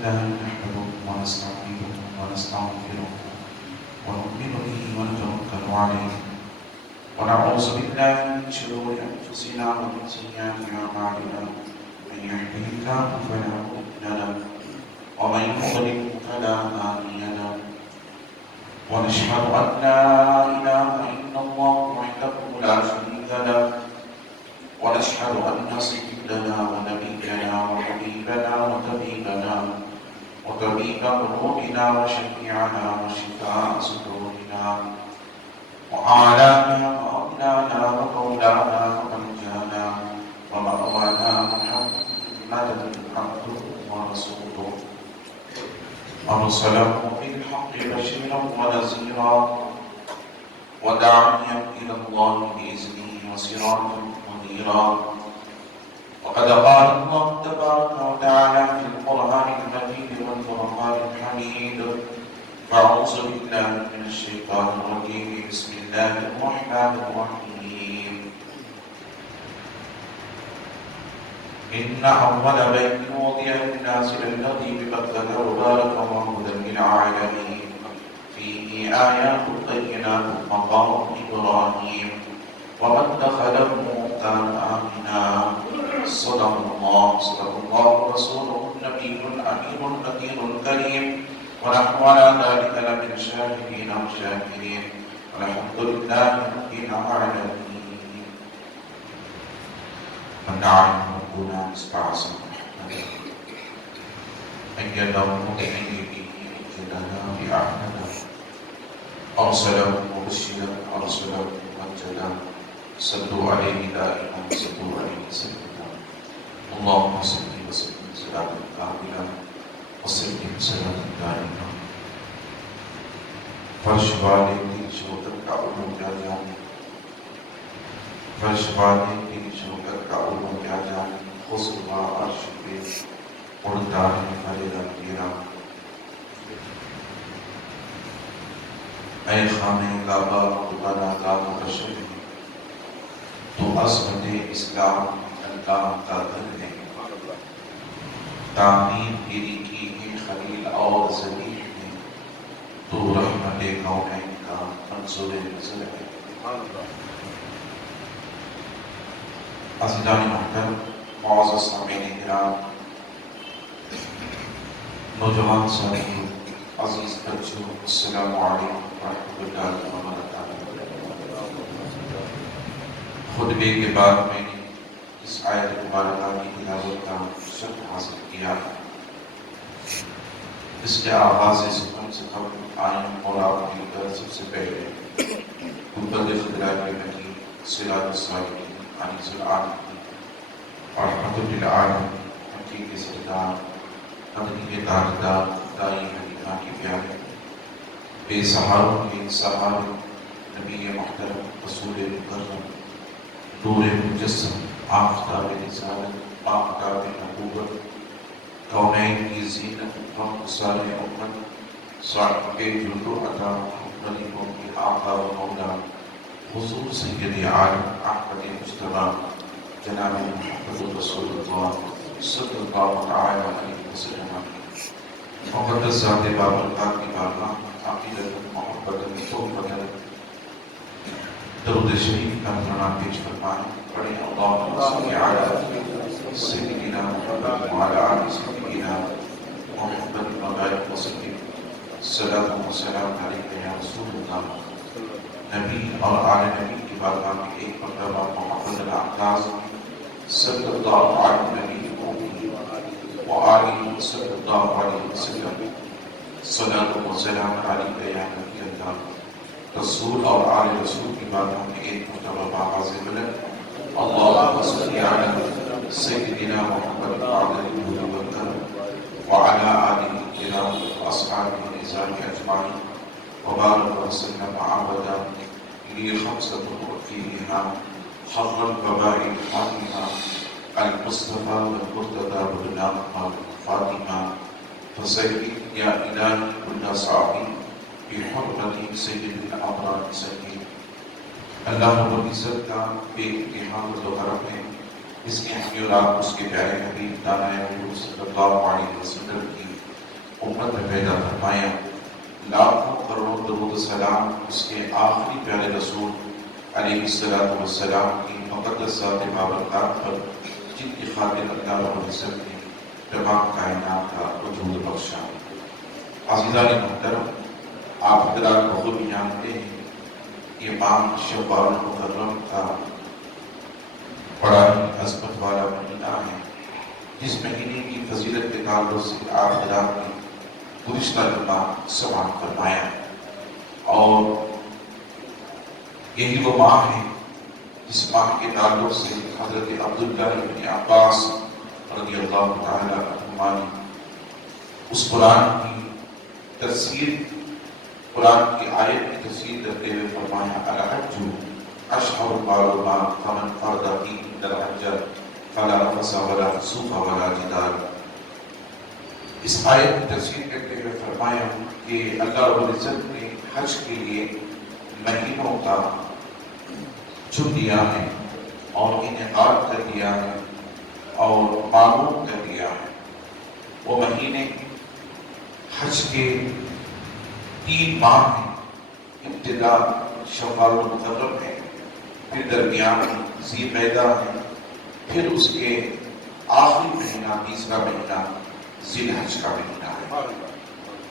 لله نحمده ونستعينه ونستغفره ونؤمن به ونتوكل عليه ونعوذ بالله من شرور أنفسنا ومن سيئات أعمالنا من يهده الله فلا مضل له ومن يضلل فلا هادي له ونشهد أن لا إله إلا الله وحده لا شريك له ونشهد أن سيدنا ونبينا وحبيبنا وطبيب قلوبنا وشفيعنا وشفاء صدورنا وأعلانا وأبنانا وقولانا وملجانا ومأوانا محمدا عبده ورسوله أرسله بالحق بشيرا ونذيرا وداعيا إلى الله بإذنه وسراجا منيرا وقد قال الله تبارك وتعالى في القرآن المجيد والفرقان الحميد فأعوذ بالله من الشيطان الرجيم بسم الله الرحمن الرحيم إن أول بيت وضع للناس الذي ببكة مباركا وهدى للعالمين فيه آيات بينات مقام إبراهيم ومن دخله كان آمنا صدق الله ورسوله النبي الأمين النذير الكريم ونحن على ذلك لمن الشاهدين والشاكرين والحمد لله رب العالمين. ونعم ربنا استعصم محمدا أيده بأيده أجلنا بأحمد أرسله مبشرا أرسله ممجدا صلوا عليه دائما صلوا عليه سيدنا اللهم صل وسلم سلاما كاملا وسلم سلاما دائما فرش والے کی شوکت کا علوم کیا جانے فرش والے کی شوکت کا علوم کیا جانے خسروا عرش پہ اڑتا ہے فرید گیرا اے خانہ کعبہ خدا کا مکشف ہے تو عظمت اسلام اللہ کا گھر ہے تعمیر گیری کی ہے خلیل اور ذلیل ہے تو رحمت کونین کا منظور نظر ہے. عزیزان محترم معزز سامعین کرام نوجوان ساتھیوں عزیز بچوں السلام علیکم ورحمۃ اللہ وبرکاتہ. خطبے کے بعد میں نے اس آیت مبارکہ کی تلاوت کا شرف حاصل کیا. اس کے آغاز سے کم سے کم آئین اور آپ مل کر سب سے پہلے قبۃ خضراء کے نبی صراط الصالحین انیس العالمین اور رحمت للعالم حقیق کے سردار قدری کے تاجدار دائی حقیقہ کے پیارے بے سہاروں کے سہارے نبی محترم رسول مکرم نور مجسم آفتاب رسالت آفتاب نبوت کونین کی زینت ہم سارے امت صاحب جلد و عطا محمدیوں کی آقا و مولا حضور سید عالم احمد مجتبی جناب محمد رسول اللہ صلی اللہ تعالی علیہ وسلم مقدس ذات بابرکات کی بارگاہ عقیدت محبت توبہ درود شریف کا نذرانہ پیش فرمائیں. پڑھیں اللہم صلی علی سیدنا محمد وعلی آل سیدنا محمد وبارک وسلم صلاۃ و سلام علیک یا رسول اللہ. نبی اور آل نبی کی بارگاہ میں ایک مرتبہ محمد الاعلاز صلی اللہ علیہ وآلہ صلی اللہ علیہ وسلم صلاۃ و سلام علیک یا نبی اللہ. رسول اور آل رسول کی باتوں میں ایک مرتبہ آواز بلند اللہم صلی علی سیدنا محمد وعلی آلہ کرام واصحابہ الرضوان اجمعین وبارک وسلم عبدا لی خمسۃ وفیہا حر القبائل حاکمہ المصطفى والمرتضى والنعمہ فاطمہ فسید یا الہی کل صاحب بحرمت سید الابرار سید. اللہ رب العزت کا بے انتہا و کرم ہے اس کی حمد اور آپ اس کے پیارے حبیب دانا حضور صلی اللہ علیہ وسلم کی مدت میں پیدا فرمایا۔ لاکھوں کروڑ درود و سلام اس کے آخری پیارے رسول علیہ السلام کی مقدس ذات بابرکات پر، جن کی خاطر اللہ رب العزت نے تمام کائنات کا وجود بخشا۔ عزیزان محترم، آپ حضرات بخود جانتے ہیں یہ ماہ شوال المحرم کا بڑا ہی عظمت والا مہینہ ہے، جس مہینے کی فضیلت کے تعلق سے آپ حضرات نے گزشتہ جمعہ سماعت فرمایا، اور یہی وہ ماہ ہے جس ماہ کے تعلق سے حضرت عبداللہ بن عباس رضی اللہ تعالی عنہما نے اس قرآن کی تفسیر، قرآن کی آیت کی تفسیر کرتے ہوئے فرمایا الحج اشہر معلومات فمن فرض فیہ الحج فلا رفث ولا فسوق ولا جدال۔ اس آیت کی تفسیر کرتے ہوئے فرمایا کہ اللہ رب العزت نے حج کے لیے مہینوں کا چن دیا ہے اور انعقاد کر دیا ہے اور معلوم کر دیا ہے۔ وہ مہینے حج کے 3 ماہ ہیں، ابتدا شوال المحرم ہے، پھر درمیان ذی القعدہ ہے، پھر اس کے آخری مہینہ تیسرا مہینہ ذی الحج کا مہینہ ہے۔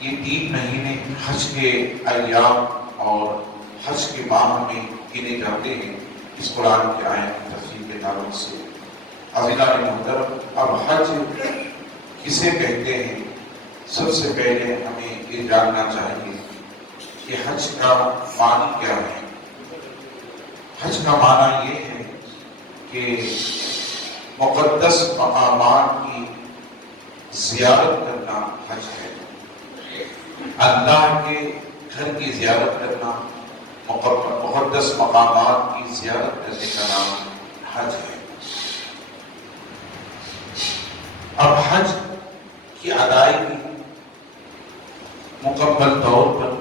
یہ 3 مہینے حج کے ایام اور حج کے ماہ میں گنے جاتے ہیں اس قرآن کے آیت کی تفسیر کے تعلق سے۔ عزیزان محترم، اب حج کسے کہتے ہیں؟ سب سے پہلے ہمیں یہ جاننا چاہیے کہ حج کا معنی کیا ہے۔ حج کا معنی یہ ہے کہ مقدس مقامات کی زیارت کرنا حج ہے۔ اللہ کے گھر کی زیارت کرنا، مقدس مقامات کی زیارت کرنے کا نام حج ہے۔ اب حج کی ادائیگی مکمل طور پر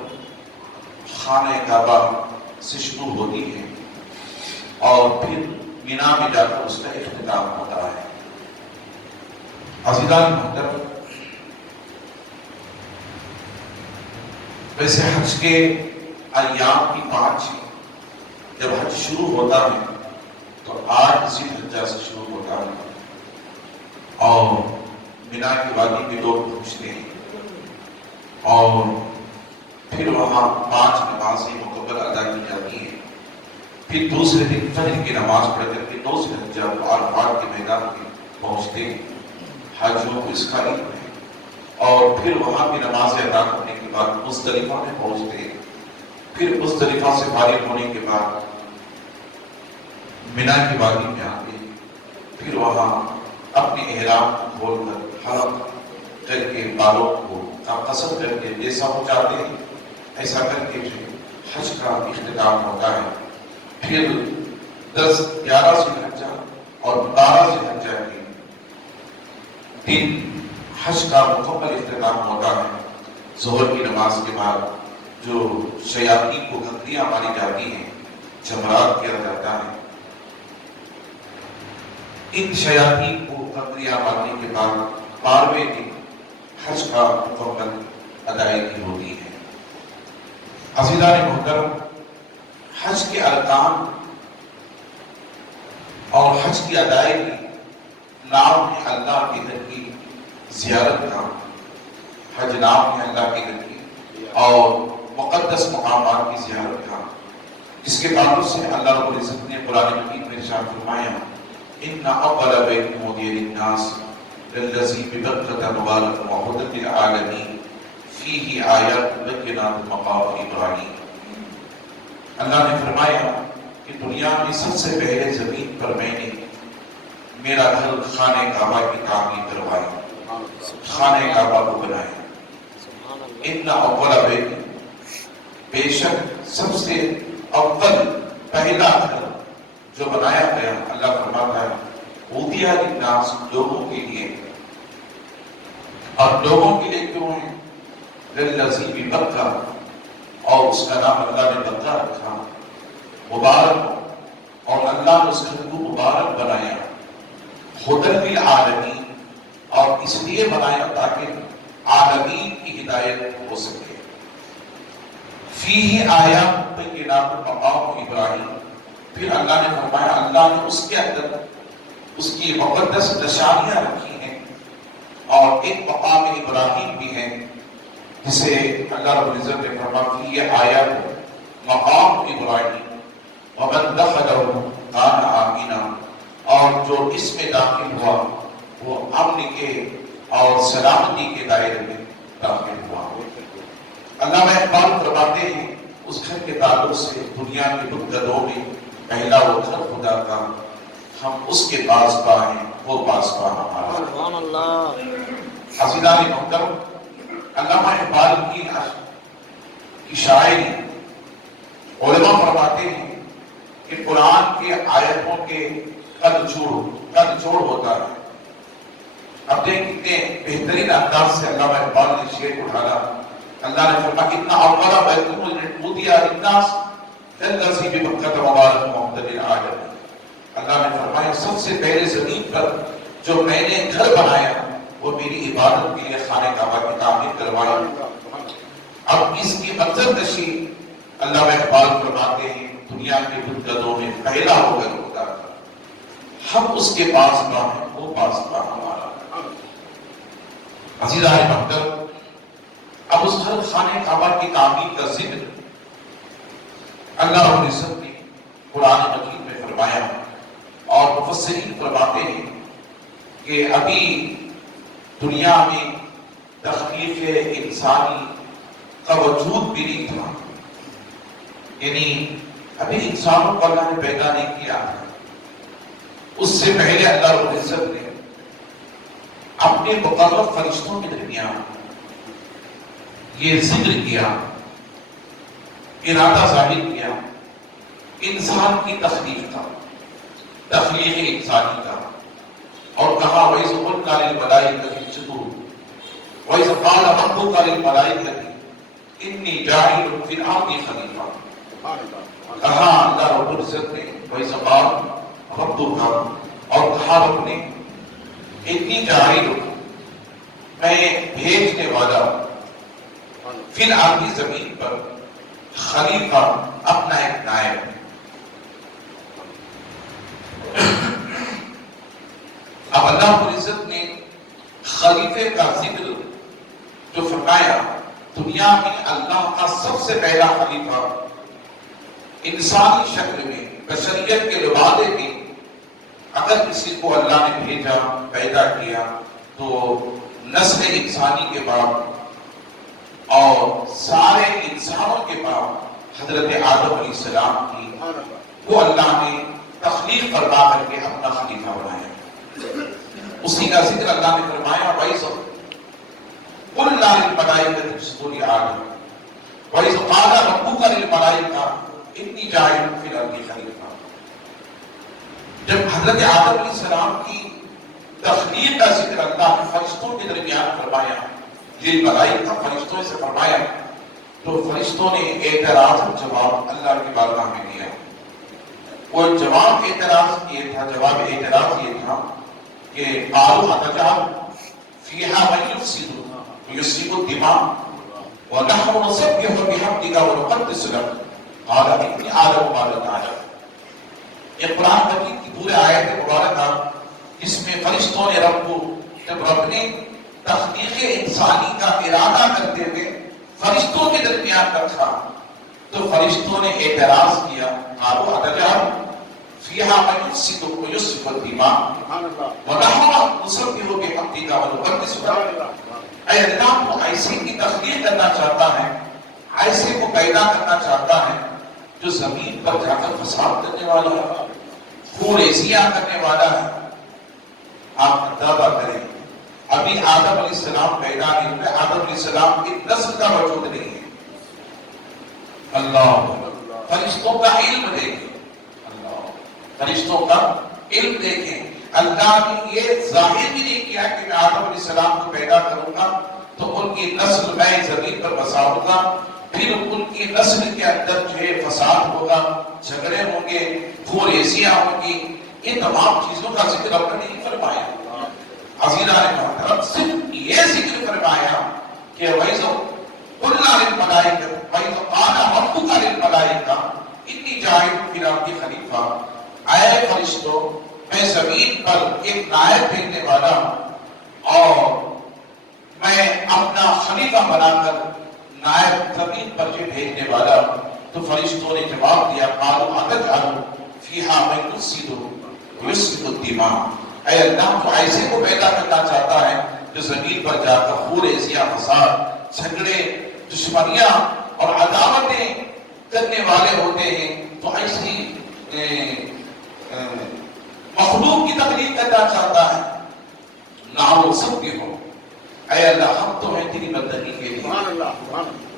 خانہ کعبہ سے شروع ہوتی ہے اور پھر مینا میں جا کر اس کا اختتام ہوتا ہے۔ عزیزان محترم، ویسے حج کے ایام کی 5 جب حج شروع ہوتا ہے تو 8 ذی الحجہ سے شروع ہوتا ہے اور مینا کی وادی میں لوگ پہنچتے ہیں اور پھر وہاں 5 نمازیں مکمل ادا کی جاتی ہیں۔ پھر دوسرے دن فجر کی نماز پڑھ کر کے 9 ذی الحجہ عرفات کے میدان میں پہنچتے ہیں، حاجیوں کو اس کا علم ہے، اور پھر وہاں بھی نمازیں ادا کرنے کے بعد مزدلفہ میں پہنچتے ہیں۔ پھر مزدلفہ سے فارغ ہونے کے بعد مینا کی وادی میں آتے ہیں، پھر وہاں اپنے احرام کو کھول کر حلق کر کے بالوں کو قصر کر کے جیسا ہو جاتے ہیں ایسا کر کے حج کا اختتام ہوتا ہے۔ پھر 10، 11 ذی الحجہ اور 12 ذی الحجہ کے دن حج کا مکمل اختتام ہوتا ہے۔ ظہر کی نماز کے بعد جو شیاطین کو گھنٹیاں ماری جاتی ہیں، جمرات کیا جاتا ہے، ان شیاطین کو گھنٹیاں مارنے کے بعد 12ویں دن حج کا مکمل ادائیگی ہوتی ہے۔ عزیزان محترم، حج کے ارکان اور حج کی ادائیگی نام ہے اللہ کے گھر کی زیارت کا، حج نام ہے اللہ کے گھر کی اور مقدس مقامات کی زیارت کا۔ اس کے تعلق سے اللہ رب العزت نے قرآن مجید میں ارشاد فرمایا ان اول بیت وضع للناس للذی ببکۃ مبارک وہدی للعالمین فیہ آیات بینات مقام ابراہیم۔ اللہ نے فرمایا کہ دنیا میں سب سے پہلے زمین پر میں نے میرا گھر خانہ کعبہ کی تعمیر کروائی، خانہ کعبہ کو بنایا۔ ان اول بیت، بے شک سب سے اول پہلا گھر جو بنایا گیا، اللہ فرماتا ہے وضع للناس، لوگوں کے لیے، اور لوگوں کے لیے کیوں ہے؟ للذی ببکہ، اور اس کا نام اللہ نے بکہ رکھا، مبارک، اور اللہ نے اس گھر کو مبارک بنایا، ہدی للعالمین، اور اس لیے بنایا تاکہ عالمین کی ہدایت ہو سکے۔ فیہ آیات بینات مقام ابراہیم، پھر اللہ نے فرمایا اللہ نے اس کے اندر اس کی مقدس نشانیاں رکھی ہیں، اور ایک مقام ابراہیم بھی ہے جسے اللہ رب العزت نے فرمایا فیہ آیات مقام ابراہیم ومن دخلہ کان آمنا، اور جو اس میں داخل ہوا وہ امن کے اور سلامتی کے دائرے میں داخل ہوا۔ علامہ اقبال فرماتے ہیں اس گھر کے تعلق سے دنیا کے بتگدوں میں پہلا وہ گھر خدا کا، ہم اس کے پاسباں ہیں، وہ پاسباں ہمارا۔ سبحان اللہ۔ عزیزان محترم، علامہ اقبال کی شاعری علماء فرماتے ہیں کہ قرآن کے آیتوں کے قد جوڑ ہوتا ہے۔ اب دیکھ کتنے بہترین انداز سے علامہ اقبال نے شعر کو ڈھالا۔ اللہ نے فرمایا اتنا اولا بیتم ودیا للناس للذی ببکۃ مبارک محمد العالم۔ اللہ نے فرمایا سب سے پہلے زمین پر جو میں نے گھر بنایا وہ میری عبادت کے لیے خانہ کعبہ کی تعمیر کروایا۔ اب اس کی منظر کشی علامہ اقبال فرماتے ہیں دنیا کے بتگدوں میں پہلا ہو کر ہوتا تھا، ہم اس کے پاس نہ ہیں، وہ پاس نہ ہمارا۔ عزیزان محترم، اب اس ہر خانہ کعبہ کی تعمیر کا ذکر اللہ رب العزت نے قرآن مجید میں فرمایا، اور مفسرین فرماتے ہیں کہ ابھی دنیا میں تخلیق انسانی کا وجود بھی نہیں تھا، یعنی ابھی انسانوں کو اللہ نے پیدا نہیں کیا تھا۔ اس سے پہلے اللہ رب العزت نے اپنے مقرر فرشتوں کے درمیان یہ ذکر کیا، ارادہ ظاہر کیا انسان کی تخلیق کا، تخلیق انسانی کا، اور کہا وَإِذْ قُلْنَا لِلْمَلَائِكَةِ اسْجُدُوا وَإِذْ قَالَ رَبُّكَ لِلْمَلَائِكَةِ إِنِّي جَاعِلٌ فِي الْأَرْضِ خَلِيفَةً۔ کہا اللہ رب العزت نے وَإِذْ قَالَ رَبُّكَ، اور کہا رب نے اتنی جاہل میں بھیجنے والا فی الارض زمین پر خلیفہ، اپنا ایک نائب۔ اب اللہ رب العزت نے خلیفے کا ذکر جو فرمایا، دنیا میں اللہ کا سب سے پہلا خلیفہ انسانی شکل میں، بشریت کے لبادے میں اگر کسی کو اللہ نے بھیجا، پیدا کیا، تو نسل انسانی کے بعد اور سارے انسانوں کے بعد حضرت آدم علیہ السلام کی وہ اللہ نے تخلیق فرما کر کے اپنا خلیفہ بنایا۔ اسی کا ذکر اللہ نے فرمایا وَإِذْ قُلْنَا لِلْمَلَائِكَةِ اسْجُدُوا لِآدَمَ وَإِذْ قَالَ رَبُّكَ لِلْمَلَائِكَةِ إِنِّي جَاعِلٌ فِي الْأَرْضِ خَلِيفَةً۔ جب حضرت آدم علیہ السلام کی تخلیق کا ذکر اللہ نے فرشتوں کے درمیان فرمایا، للملائکہ فرشتوں سے فرمایا، تو فرشتوں نے اعتراض جواب اللہ کی بارگاہ میں دیا۔ وہ جواب اعتراض یہ تھا کہ قالوا أتجعل فيها من يفسد ويسفك الدماء ونحن نسبح بحمدك ونقدس لك قال إني أعلم ما لا تعلمون۔ یہ قرآن مجید کی پورے آیت مبارکہ جس میں فرشتوں نے رب کو، جب رب نے تخلیق انسانی کا ارادہ کرتے ہوئے فرشتوں کے درمیان رکھا تو فرشتوں نے اعتراض کیا، قالوا أتجعل فيها من يفسد ويسفك الدماء ونحن نسبح بحمدك ونقدس لك۔ اے اللہ تو ایسے کی تخلیق کرنا چاہتا ہے، ایسے کو پیدا کرنا چاہتا ہے جو زمین پر جا کر فساد کرنے والا ہے، خوریزیاں کرنے والا ہے۔ آپ اندازہ کریں ابھی آدم علیہ السلام پیدا نہیں ہوئے، آدم علیہ السلام کی نسل کا وجود نہیں ہے۔ اللہ فرشتوں کا علم دیکھیں، فرشتوں کا علم دیکھیں۔ اللہ نے یہ ظاہر بھی نہیں کیا کہ میں آدم علیہ السلام کو پیدا کروں گا تو ان کی نسل میں زمین پر بساؤں گا، پھر ان کی نسل کے اندر جو ہے فساد ہوگا، جھگڑے ہوں گے، خوریزیاں ہوں گی، یہ تمام چیزوں کا ذکر اللہ نے نہیں فرمایا۔ عزیزان محترم، صرف یہ ذکر فرمایا کہ وَإِذْ قلنا للملائکہ وَإِذْ قَالَ رَبُّكَ لِلْمَلَائِكَةِ إِنِّي جَاعِلٌ فِي الْأَرْضِ خَلِیفَہ، اے فرشتوں میں زمین پر ایک نائب بھیجنے والا ہوں اور میں اپنا خلیفہ بنا کر نائب زمین پر جو بھیجنے والا ہوں۔ تو فرشتوں نے جواب دیا قالوا أَتَجْعَلُ فِيهَا مَن يُفْسِدُ وَيُسْفِكُ الدِّمَاءَ، اے اللہ تو ایسے کو پیدا کرنا چاہتا ہے جو زمین پر جا کر خون ریزیاں، فساد، جھگڑے، دشمنیاں اور عداوتیں کرنے والے ہوتے ہیں، تو ایسی مخلوق کی تخلیق کرنا چاہتا ہے۔ نہ سب کے ہو، اے اللہ ہم تو ہیں تیری بندگی کے لیے،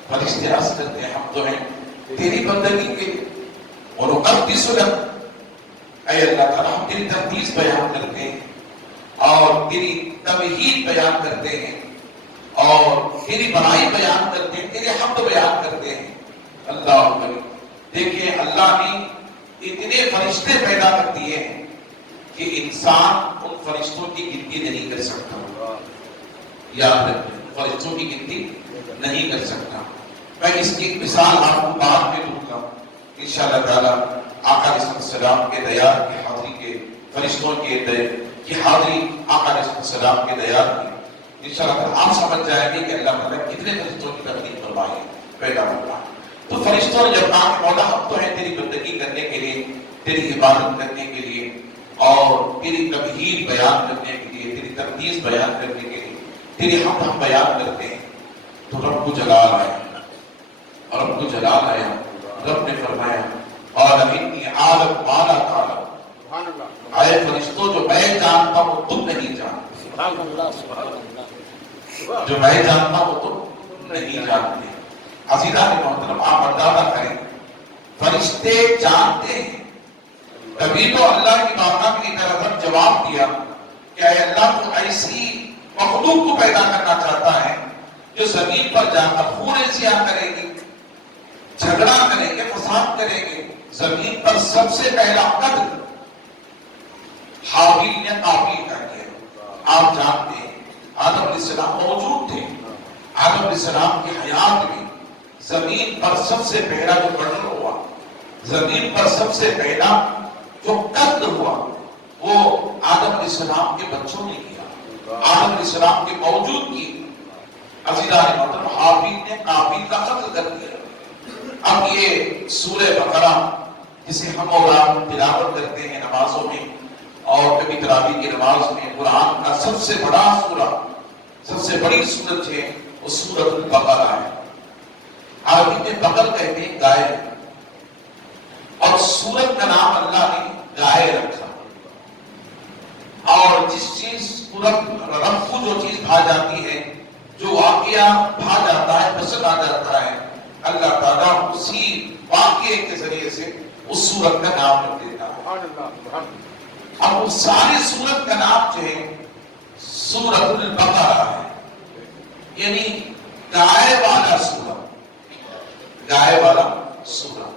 فرشتے عرض کرتے ہیں ہم تو ہیں تیری بندگی کے لیے، اور اقدس لک، اے اللہ تعالیٰ ہم تیری تقدیس بیان کرتے ہیں اور تیری تمہید بیان کرتے ہیں اور تیری بڑائی بیان کرتے ہیں، تیرے حمد بیان کرتے ہیں۔ اللہ اکبر، دیکھیں اللہ نے اتنے فرشتے پیدا کر دیے ہیں کہ انسان ان فرشتوں کی گنتی نہیں کر سکتا۔ یاد رکھیں فرشتوں کی گنتی نہیں کر سکتا۔ میں اس کی ایک مثال آپ کو بعد میں دوں گا انشاءاللہ تعالیٰ، آقا علیہ السلام کے دیار کی حاضری کے، فرشتوں کی حاضری آقا علیہ السلام کے دیار کی، انشاءاللہ تعالیٰ آپ سمجھ جائیں گے کہ اللہ تعالیٰ کتنے فرشتوں کی تخلیق فرمائی ہے، پیدا ہوا۔ تو فرشتوں نے جب کہا کہ مولا ہم تو ہیں تیری بندگی کرنے کے لیے، تیری عبادت کرنے کے لیے اور تیری تمہید بیان کرنے کے لیے، تیری تقدیس بیان کرنے کے لیے، تیری حمد ہم بیان کرتے ہیں، تو رب کو جلال آیا، اور رب کو جلال آیا، رب نے فرمایا قال انی عالم ما لا تعلم، اے فرشتوں جو میں جانتا ہوں تم نہیں جانتے، سبحان اللہ سبحان اللہ، جو میں جانتا ہوں تم نہیں جانتے۔ عزیزان محترم آپ اندازہ کریں فرشتے جانتے ہیں، تبھی تو اللہ کی بارگاہ کی طرف جواب دیا کہ اے اللہ تو ایسی مخلوق کو پیدا کرنا چاہتا ہے جو زمین پر جا کر خون ریزیاں کرے گی، جھگڑا کریں گے، فساد کریں گے۔ زمین پر سب سے پہلا قتل حابیل نے قابیل کا کیا۔ آپ جانتے ہیں آدم علیہ السلام موجود تھے، آدم علیہ السلام کی حیات میں زمین پر سب سے پہلا جو مرڈر ہوا، زمین پر سب سے پہلا جو قتل ہوا، وہ آدم علیہ السلام کے بچوں نے کیا، آدم علیہ السلام کے موجود کی۔ عزیزان محترم حابیل نے قابیل کا قتل کر دیا۔ اب یہ سورہ بقرہ جسے ہم اور آپ تلاوت کرتے ہیں نمازوں میں اور کبھی تراویح کی نماز میں، قرآن کا سب سے بڑا سورہ، سب سے بڑی سورت ہے وہ سورۃ البقرہ ہے۔ عربی میں بقر کہتے ہیں گائے، اور سورت کا نام اللہ نے گائے رکھا، اور جس چیز رب کو جو چیز بھا جاتی ہے، جو واقعہ بھا جاتا ہے، پسند آ جاتا ہے، اللہ تعالیٰ اسی واقعے کے ذریعے سے اس سورت کا نام رکھ دیتا ہے۔ اب اس ساری سورت کا نام جو ہے سورۃ البقرہ ہے، یعنی گائے والا سورہ، گائے والا سورہ۔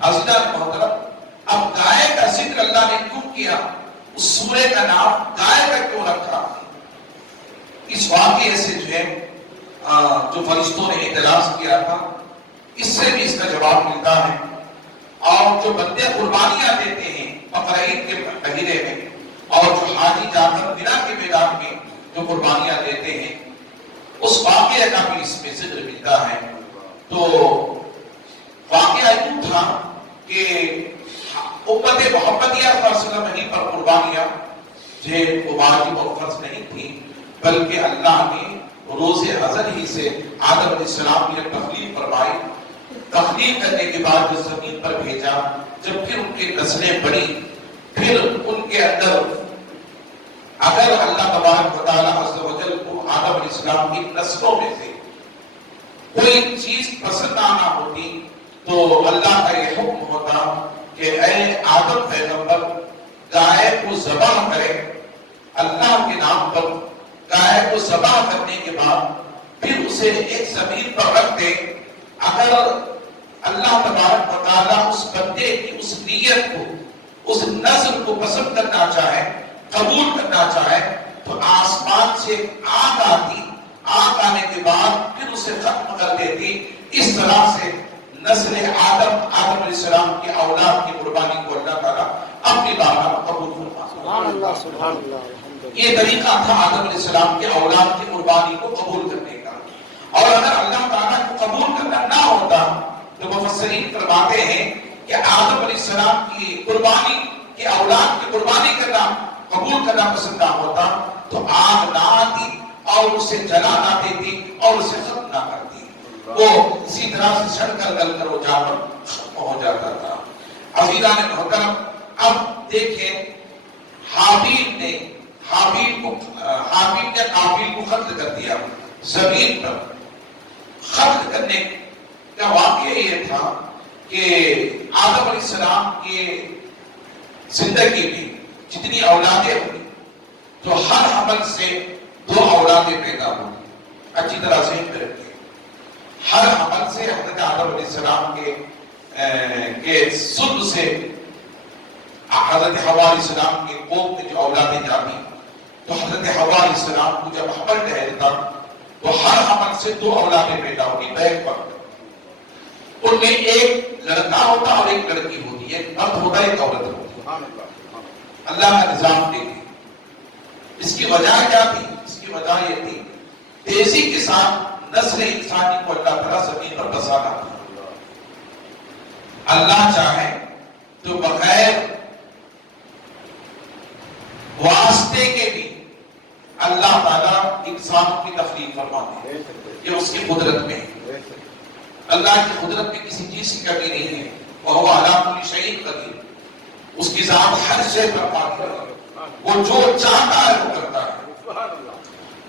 عزیزان محترم اب گائے کا ذکر اللہ نے کیوں کیا، اس سورے کا نام گائے کا کیوں رکھا؟ اس واقعے سے جو ہے جو فرشتوں نے اعتراض کیا تھا، اس سے بھی اس کا جواب ملتا ہے۔ اور جو بندے قربانیاں دیتے ہیں بقرعید کے مہینے میں، اور جو حاجی جا کر مینا کے میدان میں جو قربانیاں دیتے ہیں، اس واقعے کا بھی اس میں ذکر ملتا ہے۔ تو واقعہ یوں تھا کہ امت محمدیہ صلی اللہ علیہ وسلم ہی پر قربانیاں جن کو واجب اور فرض نہیں تھی، بلکہ اللہ نے روز ازل ہی سے آدم علیہ السلام کی تخلیق فرمائی، تخلیق کرنے کے بعد جو زمین پر بھیجا، جب پھر ان کی نسلیں بڑی، پھر ان کے اندر اگر اللہ تبارک و تعالیٰ عز و جل کو آدم علیہ السلام کی نسلوں میں سے کوئی چیز پسند آنا ہوتی تو اللہ کا یہ حکم ہوتا کہ اے آدم پیغمبر گائے کو ذبح کرے، اللہ کے نام پر گائے کو ذبح کرنے کے بعد پھر اسے ایک زمین پر رکھ دے۔ اگر اللہ تبارک و تعالیٰ اس بندے کی اس نیت کو، اس نظر کو پسند کرنا چاہے، قبول کرنا چاہے، تو آسمان سے آگ آتی، آگ آ جانے کے بعد پھر اسے ختم کر دیتی. اس طرح سے نسل آدم علیہ السلام کی اولاد کی قربانی کو اللہ تعالیٰ اپنی بارگاہ میں قبول فرماتا. سبحان اللہ سبحان اللہ الحمد للہ. یہ طریقہ تھا آدم علیہ السلام کے اولاد کی قربانی کو قبول کرنے کا. اور اگر اللہ تعالیٰ کو قبول کرنا نہ ہوتا تو مفسرین فرماتے ہیں کہ آدم علیہ السلام کی قربانی کی اولاد کی قربانی کرنا قبول کرنا پسند نہ ہوتا تو آگ نہ آتی اور اسے جلا نہ دیتی اور اسے ختم نہ کرتی. وہ اسی طرح سے سڑ کر گل کر وہ جانور ختم ہو جاتا تھا. عزیزان محترم، اب دیکھیں حابیل نے قابیل کو قتل کر دیا. زمین پر قتل کرنے کا واقعہ یہ تھا کہ آدم علیہ السلام کی زندگی میں جتنی اولادیں ہوئی تو ہر حمل سے 2 اولادیں پیدا ہوئی. اچھی طرح سے رکھیں، ہر حمل سے حضرت آدم علیہ السلام کے سلب سے حضرت حوا علیہ السلام کے کوکھ میں جو اولادیں جاتی تو حضرت حوا علیہ السلام کو جب حمل ٹھہرتا تو ہر حمل سے 2 اولادیں پیدا ہوتی بیک پر. ان میں ایک لڑکا ہوتا اور ایک لڑکی ہوتی. ایک مرد ہوتا ایک عورت ہوتی. اللہ کا نظام دیکھیں. اس کی وجہ کیا تھی؟ اس کی وجہ یہ تھی تیزی کے ساتھ نسل انسانی کو اللہ تعالیٰ زمین پر بسانا تھا. اللہ چاہے تو بغیر واسطے کے بھی اللہ تعالیٰ انسانوں کی تخلیق فرماتے ہیں. یہ اس کی قدرت میں ہے. اللہ کی قدرت میں کسی چیز کی کمی نہیں ہے. وَهُوَ عَلَىٰ كُلِّ شَيْءٍ قَدِيرٌ. اس کی ذات ہر شے پر قادر ہے. وہ جو چاہتا ہے وہ کرتا ہے.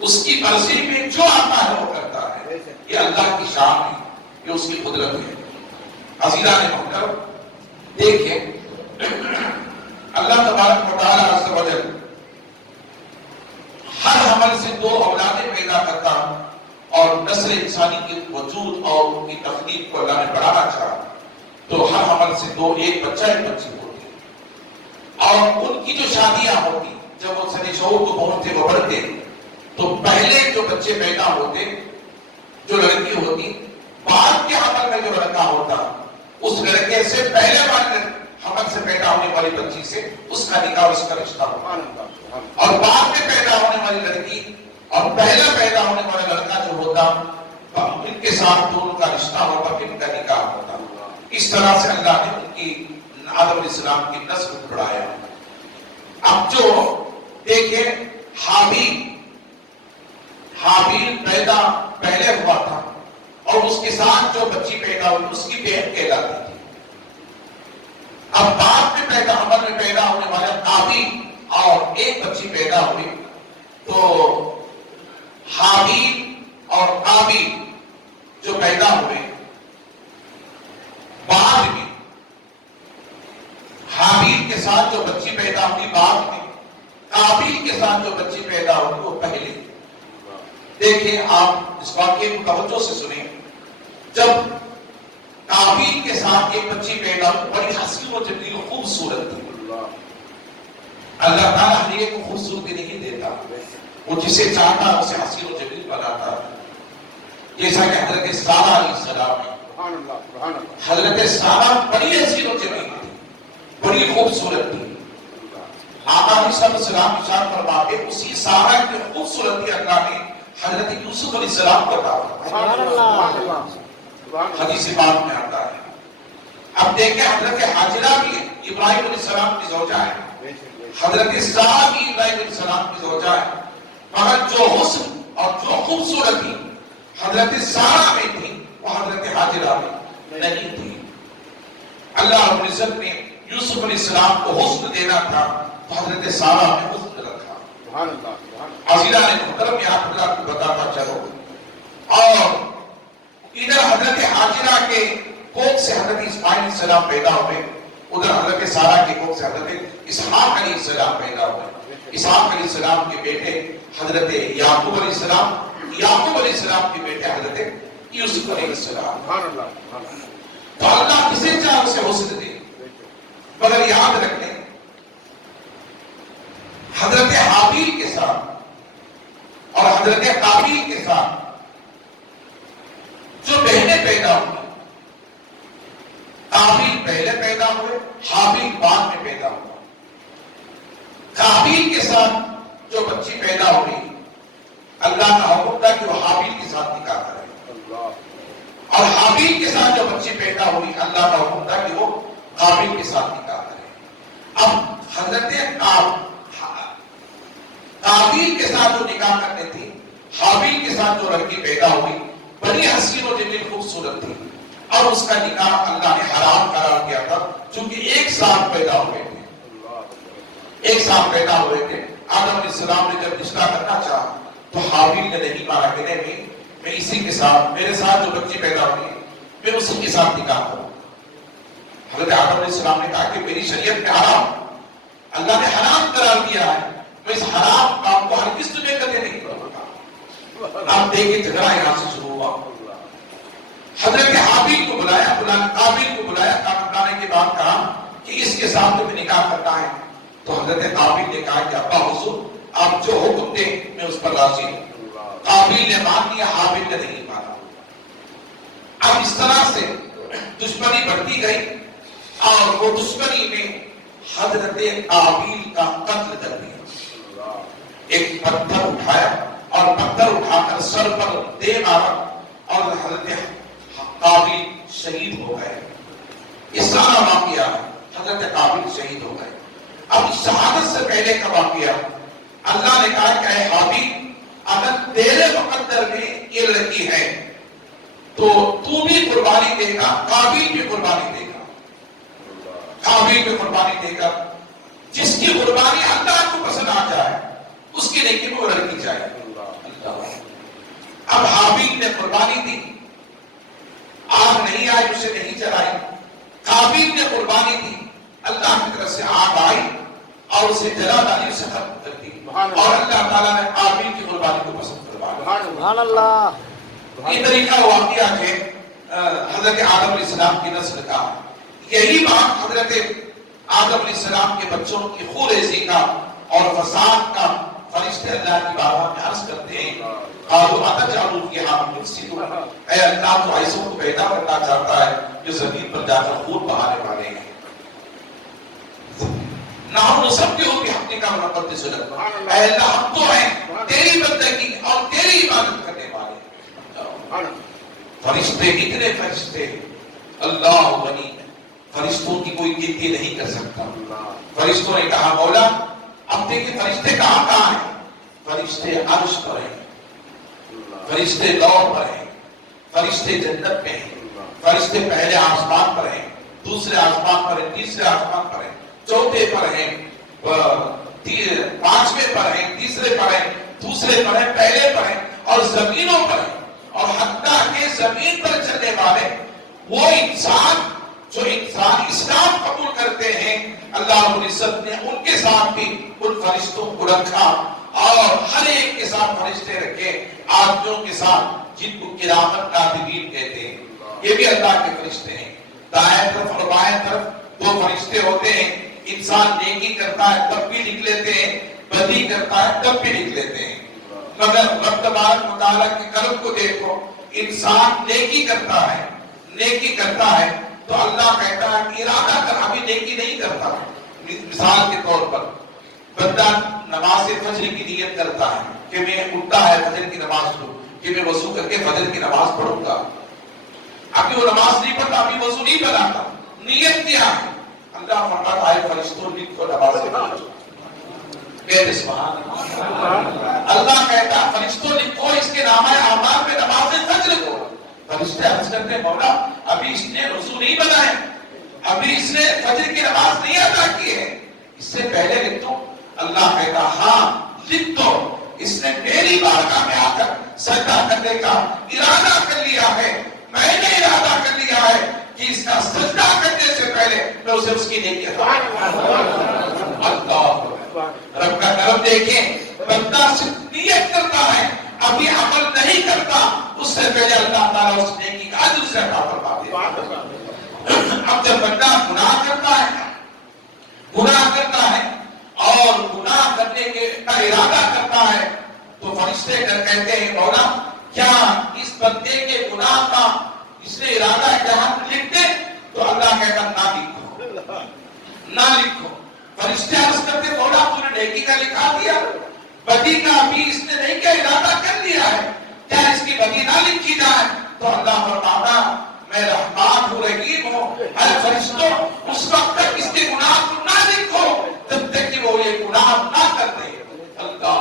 اس کی مرضی میں جو آتا ہے وہ کرتا ہے. یہ اللہ کی شان ہے، یہ اس کی قدرت ہے. عزیزان محترم، دیکھیں اللہ تبارک و تعالیٰ عز و جل ہر حمل سے 2 اولادیں پیدا کرتا اور نسل انسانی کے وجود اور ان کی تخلیق کو اللہ نے بڑھانا چاہا تو ہر حمل سے 2 ایک بچہ ایک بچی ہوتی. اور ان کی جو شادیاں ہوتی جب وہ سن شعور کو پہنچتے وہ بڑھتے تو پہلے جو بچے پیدا ہوتے جو لڑکی ہوتی، بعد کے حمل میں جو لڑکا ہوتا اس لڑکے سے پہلے والے حمل سے پیدا ہونے والی بچی سے اس کا نکاح اس کا رشتہ ہوتا. اور بعد میں پیدا ہونے والی لڑکی اور پہلا پیدا ہونے والا لڑکا جو ہوتا ان کے ساتھ دونوں کا رشتہ ہوتا پھر ان کا نکاح ہوتا. اس طرح سے اللہ نے ان کی آدم علیہ السلام کی نسل کو بڑھایا. اب جو دیکھیں حابیل پیدا پہلے ہوا تھا اور اس کے ساتھ جو بچی پیدا ہوئی اس کی بہن کہلاتی تھی. اب بعد میں پیدا حمل میں پیدا ہونے والا قابیل اور ایک بچی پیدا ہوئی تو حابیل اور قابیل جو پیدا ہوئے بعد میں حابیل کے ساتھ جو بچی پیدا ہوئی بعد میں قابیل کے ساتھ جو بچی پیدا ہوئی وہ پہلے. دیکھیں آپ اس واقعے کو توجہ سے سنیں. جب قابیل کے ساتھ ایک بچی پیدا ہوئی بڑی حسین و جمیل خوبصورت تھی. اللہ تعالیٰ ہر ایک کو خوبصورتی نہیں دیتا، وہ جسے چاہتا ہے اسے حسین و جمیل بناتا ہے. جیسا کہ حضرت سارہ علیہ السلام ہے. حضرت سارہ بڑی حسین و جمیل تھی، بڑی خوبصورت تھی. آقا علیہ السلام ارشاد فرماتے اسی سارہ کی خوبصورتی اللہ نے حضرت یوسف علیہ السلام کو عطا فرمائی. حدیث پاک میں آتا ہے. اب دیکھیں حضرت حاجرہ بھی ابراہیم علیہ السلام کی زوجہ ہے، حضرت سارہ بھی ابراہیم علیہ السلام کی زوجہ ہے، مگر جو حسن اور جو خوبصورتی حضرت سارہ میں تھی وہ حضرت حاجرہ میں نہیں تھی. اللہ رب العزت نے یوسف علیہ السلام کو حسن دینا تھا تو حضرت سارہ میں حسن رکھا. سبحان اللہ. عزیزان محترم، یہ آپ کو بتاتا چلو. اور ادھر حضرت حاجرہ کے کوکھ سے حضرت اسماعیل علیہ السلام پیدا ہوئے، ادھر حضرت سارہ کے کوکھ سے حضرت اسحاق علیہ السلام پیدا ہوئے. اسحاق علیہ السلام کے بیٹے حضرت یعقوب علیہ السلام، یعقوب علیہ السلام کے بیٹے حضرت یوسف علیہ السلام. تو اللہ کسے چاہے اسے حسن دے. مگر یاد رکھیں حضرت حابیل کے ساتھ اور حضرت قابیل کے ساتھ قابیل پہلے پیدا ہوئے، حابیل بعد میں پیدا ہوا۔ قابیل کے ساتھ جو بچی پیدا ہوئی، اللہ کا حکم تھا کہ وہ حابیل کے ساتھ نکاح کرے، اور حابیل کے ساتھ جو بچی پیدا ہوئی، اللہ کا حکم تھا کہ وہ قابیل کے ساتھ نکاح کرے۔ اب حضرت قابیل کے ساتھ جو نکاح کرنے تھی، حابیل کے ساتھ جو لڑکی پیدا ہوئی بڑی حسین و جمیل خوبصورت تھی، اور اس کا نکاح اللہ نے حرام قرار دیا تھا، چونکہ ایک ساتھ پیدا ہوئے تھے، ایک ساتھ پیدا ہوئے تھے۔ آدم علیہ السلام نے جب رشتہ کرنا چاہا تو حابیل نے نہیں مانا کہ نہیں، میں اسی کے ساتھ، میرے ساتھ جو بچی پیدا ہوئی ہے میں اسی کے ساتھ نکاح کروں۔ حضرت آدم علیہ السلام نے کہا کہ میری شریعت میں حرام، اللہ نے حرام قرار دیا ہے، میں اس حرام کام کو ہرگز تمہیں کبھی نہیں کروں گا۔ آپ دیکھیں جھگڑا یہاں سے شروع ہوا۔ حضرت حابیل کو بلایا، قابیل کو بلایا، کام بلانے کے بعد کہا کہ اس کے ساتھ تمہیں نکاح کرنا ہے، تو حضرت قابیل نے کہا کہ ابا حضور آپ جو حکم دیں میں اس پر راضی ہوں۔ قابیل نے مان لیا، حابیل نے نہیں مانا۔ اب اس طرح سے دشمنی بڑھتی گئی، اور وہ دشمنی میں حضرت قابیل کا قتل کر دیا۔ ایک پتھر اٹھایا اور پتھر اٹھا کر سر پر دے مارا، اور حضرت قابیل شہید ہو گئے۔ یہ سارا واقعہ حضرت قابیل شہید ہو گئے۔ اب شہادت سے پہلے کا واقعہ، اللہ نے کہا کہ اے حابیل، اگر تیرے مقدر میں یہ لڑکی ہے تو تو بھی قربانی دے گا، قابیل بھی قربانی دے گا، قابیل بھی قربانی دے گا۔ جس کی قربانی اللہ کو پسند آ جائے اس کی نیکی میں وہ لڑکی جائے۔ اب حابیل نے قربانی دی، آگ نہیں آئی، اسے نہیں جلائی۔ قابیل نے قربانی دی، اللہ کی طرف سے آگ آئی اور اسے جلا ڈالی، اسے ختم کر دی، اور اللہ تعالیٰ نے قابیل کی قربانی کو پسند کروایا۔ سبحان اللہ۔ یہ طریقہ واقعہ ہے حضرت آدم علیہ السلام کی نسل کا۔ یہی بات حضرت آدم علیہ السلام کے بچوں کی خونریزی کا اور فساد کا فرشتے اللہ کی بارگاہ میں عرض کرتے ہیں، قالوا اتجعل فیہا من یفسد، اے اللہ تو ایسوں کو پیدا کرنا چاہتا ہے جو زمین پر جا کر خون بہانے والے ہیں۔ نحن نسبح بحمدک ونقدس لک، اے اللہ ہم تو ہیں تیری بندگی اور تیری عبادت کرنے والے۔ فرشتے اتنے فرشتے، اللہ غنی، فرشتوں کی کوئی گنتی نہیں کر سکتا۔ فرشتوں نے کہا مولا اب دیکھیں فرشتے کہاں ہیں؟ فرشتے عرش پر ہیں، فرشتے لوح پر ہیں، فرشتے جنت میں ہیں، فرشتے پہلے آسمان پر ہیں، دوسرے آسمان پر ہیں، تیسرے آسمان پر ہیں، چوتھے پر ہیں، پانچویں پر ہیں، تیسرے پر ہیں، دوسرے پر ہیں، پہلے پر ہیں، اور زمینوں پر ہیں، اور حتیٰ کہ زمین پر چلنے والے وہ انسان جو انسان اسلام قبول کرتے ہیں، اللہ رب العزت نے ان کے ساتھ بھی ان فرشتوں کو رکھا، اور ہر ایک کے ساتھ فرشتے رکھے، آدمیوں کے ساتھ جن کو کرامت کاتبین کہتے ہیں، یہ بھی اللہ کے فرشتے ہیں۔ دائیں طرف اور بائیں طرف دو فرشتے ہوتے ہیں، انسان نیکی کرتا ہے تب بھی لکھ لیتے ہیں، بدی کرتا ہے تب بھی لکھ لیتے ہیں۔ مگر رب تبارک و تعالیٰ کے کرم کو دیکھو، انسان نیکی کرتا ہے، نیکی کرتا ہے تو اللہ کہتا ہے کہ ارادہ کر، ابھی نیکی نہیں کرتا۔ مثال کے طور پر بندہ نماز فجر کی نیت کرتا ہے کہ میں اٹھتا ہے فجر کی نماز پڑھوں، کہ میں وضو کر کے فجر کی نماز پڑھوں گا، ابھی وہ نماز نہیں پڑھتا، ابھی وضو نہیں بناتا، نیت کیا ہے؟ اللہ فرماتا ہے فرشتوں لکھو نماز پڑھو، کہتے سبحان اللہ۔ اللہ کہتا ہے فرشتوں لکھو اس کے نامہ اعمال میں نماز فجر کو۔ فرشتے عرض کرتے ہیں مولا ابھی اس نے وضو نہیں بنائے، ابھی اس نے فجر کی نماز نہیں ادا کی ہے، اس سے پہلے لکھ دو۔ اللہ کہتا ہاں لکھ دو، اس نے میری بارگاہ میں آ کر سجدہ کرنے کا ارادہ کر لیا ہے، میں نے ارادہ کر لیا ہے کہ اس کا سجدہ کرنے سے پہلے میں اسے اس کی نیکی عطا کروں۔ اللہ رب کا کرم دیکھیں، بندہ صرف نیت کرتا ہے، ابھی عمل نہیں کرتا، اس سے پہلے اللہ تعالیٰ اس نیکی کا اجر سے عطا فرما دیتا ہے۔ اب جب بندہ گناہ کرتا ہے اور گناہ کرنے کا ارادہ کرتا ہے تو فرشتے کہتے ہیں مولا کیا اس بندے کے گناہ کا اس نے ارادہ ہے کہ ہم لکھ دیں؟ تو اللہ کہتا فرشتے عرض کرتے مولا تو نے نیکی کا لکھا دیا، بدی کا ابھی اس نے نہیں کیا ارادہ کر لیا ہے، کیا اس کی بدی نہ لکھی جائے؟ تو اللہ فرماتا میں رحمان ہوں رحیم ہوں، اے فرشتوں اس وقت تک اس کے گناہ کو نہ لکھو جب تک کہ وہ یہ گناہ نہ کر دے۔ اللہ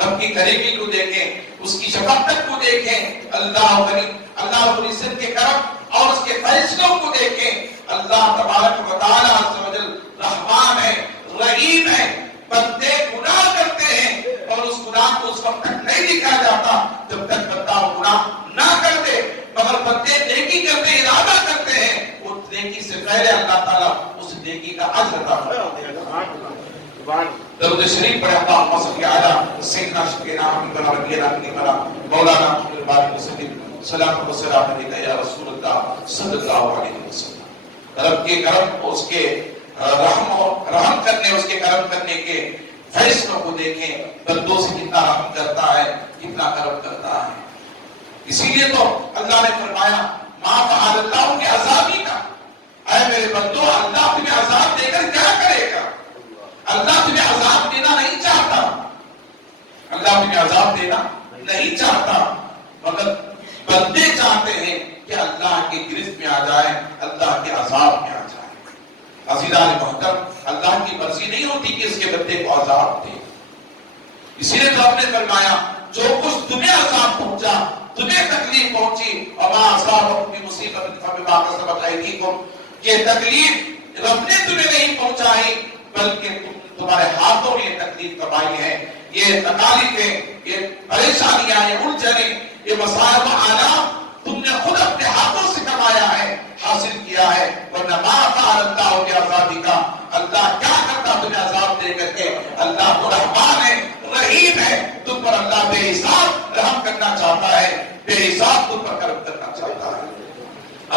رب کی قریبی کو دیکھیں، اس کی شفقت کو دیکھیں، اللہ کریم اللہ رب العزت کے کرم اور اس کے فیصلوں کو دیکھیں۔ اللہ تبارک و تعالی عز و جل رحمان ہے، رحیم ہے، بندے گناہ کرتے ہیں اور اس گناہ کو اس وقت تک نہیں لکھا جاتا جب تک بندہ گناہ نہ کر دے، مگر بندے نیکی کرتے ارادہ کرتے ہیں، وہ نیکی سے پہلے اللہ تعالیٰ اس نیکی کا اجر عطا فرماتا ہے۔ درود شریف پڑھے اللہم صلی علی سیدنا شفیعنا حبیبنا نبینا کریم مولانا محمد بارک وسلم صلاۃ و سلام علیکہ یا رسول اللہ صلی اللہ علیہ وسلم۔ رب کے کرم اس کے رحم کرنے، اس کے کرم کرنے کے فیصلوں کو دیکھیں، بندوں سے کتنا رحم کرتا ہے، کتنا کرم کرتا ہے۔ اسی لیے تو اللہ نے فرمایا ما فعل اللہ کے عذابی کا، اے میرے بندو اللہ تمہیں عذاب دے کر کیا کرے گا؟ اللہ تمہیں عذاب دینا نہیں چاہتا، اللہ تمہیں عذاب دینا نہیں چاہتا، مگر بندے چاہتے ہیں کہ اللہ کے گرفت میں آ جائے، اللہ کے عذاب میں آ جائے۔ عزیزان محترم، اللہ کی مرضی نہیں ہوتی کہ اس کے بندے کو عذاب دے، اسی لیے تو آپ نے فرمایا جو کچھ تمہیں عذاب پہنچا، تمہیں تکلیف پہنچی، وما اصابکم من مصیبۃ فبما کسبت ایدیکم، یہ تکلیف رب نے تمہیں نہیں پہنچائی بلکہ تمہارے ہاتھوں نے یہ تکلیف کمائی ہے، یہ تکالیفیں، یہ پریشانیاں، یہ الجھنیں، یہ مصائب و آلام تم نے خود اپنے ہاتھوں سے کمایا ہے، حاصل کیا ہے، ورنہ ما فعل اللہ بعذابک کا، اللہ کیا کرتا تمہیں عذاب دے کر کے؟ اللہ تو رحمان ہے، رحیم ہے، تم پر اللہ بے حساب رحم کرنا چاہتا ہے، بے حساب تم پر کرم کرنا چاہتا ہے۔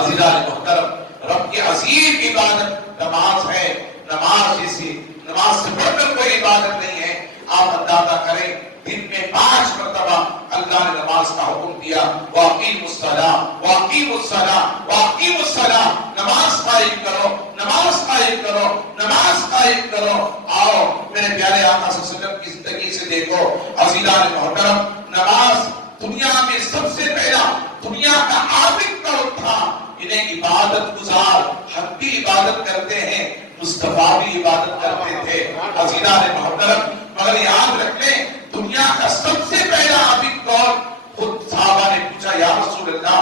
عزیزان محترم، رب کی عظیم عبادت نماز ہے، نماز سے بڑھ کر کوئی عبادت نہیں ہے۔ آپ اندازہ کریں دن میں 5 مرتبہ اللہ نے نماز کا حکم دیا، وَأَقِیمُوا الصَّلَاةَ وَأَقِیمُوا الصَّلَاةَ وَأَقِیمُوا الصَّلَاةَ، نماز قائم کرو، نماز قائم کرو، نماز قائم کرو۔ آؤ میرے پیارے آقا صلی اللہ علیہ وسلم کی زندگی سے دیکھو، عزیزان محترم، نماز دنیا میں سب سے پہلا دنیا کا عابد کون تھا؟ انہیں عبادت گزار، ہم بھی عبادت کرتے ہیں، مصطفیٰ بھی عبادت کرتے تھے۔ عزیزان محترم، مگر یاد رکھ لیں دنیا کا سب سے پہلا عابد کون؟ خود صحابہ نے پوچھا یا رسول اللہ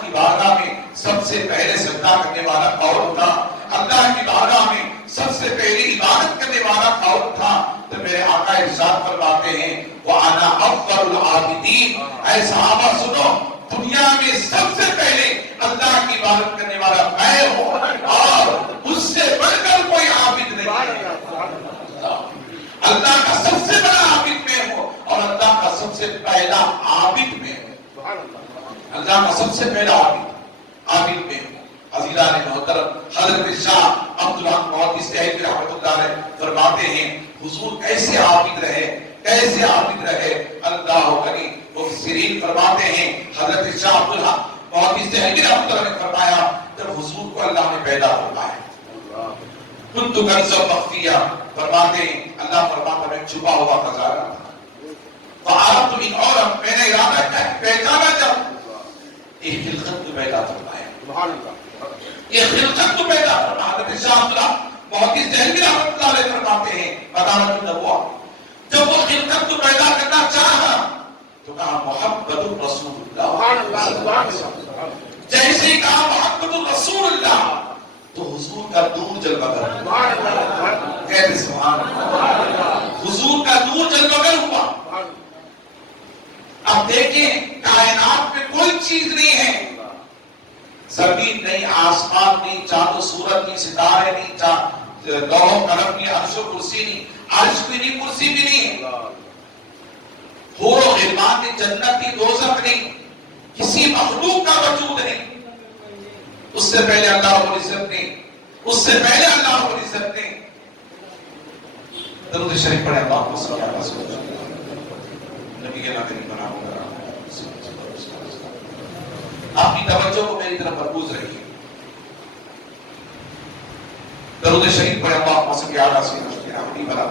کی بارگاہ میں سب سے پہلے سجدہ کرنے والا کون تھا؟ اللہ کی بارگاہ میں سب سے پہلی عبادت کرنے والا کون تھا؟ تو میرے آقا ارشاد فرماتے ہیں وَأَنَا أَفْضَلُ الْعَابِدِينَ، اے صحابہ سنو، دنیا میں سب سے پہلے اللہ کی عبادت کرنے والا میں ہوں اور اس سے بڑھ کر کوئی عابد نہیں ہے۔ اللہ کا سب سے بڑا عابد میں ہوں اور اللہ کا سب سے پہلا عابد میں ہوں، اللہ کا سب سے پہلا عابد میں ہوں۔ عزیزان محترم، حضرت شاہ عبدالحق محدث دہلوی رحمۃ اللہ علیہ فرماتے ہیں حضور کیسے عابد رہے، کیسے عابد رہے، اللہ کریم۔ مفسرین فرماتے ہیں حضرت شاہ عبدالحق محدث دہلوی رحمۃ اللہ نے فرمایا جب حضور کو اللہ نے پیدا فرمایا کنت کنزا مخفیہ، فرماتے ہیں اللہ فرماتا میں چھپا ہوا خزانہ تھا، فعرفت من عورم، میں نے ارادہ کیا پہچانا جب یہ خلقت تو پیدا فرمایا، یہ خلقت تو پیدا فرمایا۔ حضرت شاہ عبدالحق محدث دہلوی رحمۃ اللہ علیہ فرماتے ہیں بدارت النبوہ، جب وہ خلقت تو پیدا کرنا چاہا تو کہا محمد رسول اللہ، جیسے ہی کہا محمد رسول اللہ تو حضور کا نور جلوگر ہوا، کہتے سبحان اللہ، حضور کا نور جلوگر ہوا۔ اب دیکھیں کائنات میں کوئی چیز نہیں ہے، زمین نہیں، آسمان نہیں، چاند و سورج نہیں، ستارے نہیں، لوح و قلم نہیں، عرش و کرسی نہیں، عرش بھی نہیں، کرسی بھی نہیں، حور و غلمان نہیں، جنت نہیں، دوزخ نہیں، کسی مخلوق کا وجود نہیں۔ اس سے پہلے اللہ رب العزت نے، اس سے پہلے اللہ رب العزت نے درود شریف پڑھے اللہم صلی اللہ علیہ وسلم، نبی کے نام کریم بنا ہوگا۔ آپ کی توجہ کو میری طرف مرکوز رکھیے، درود شریف پڑھے اللهم صل على سيدنا حبيبنا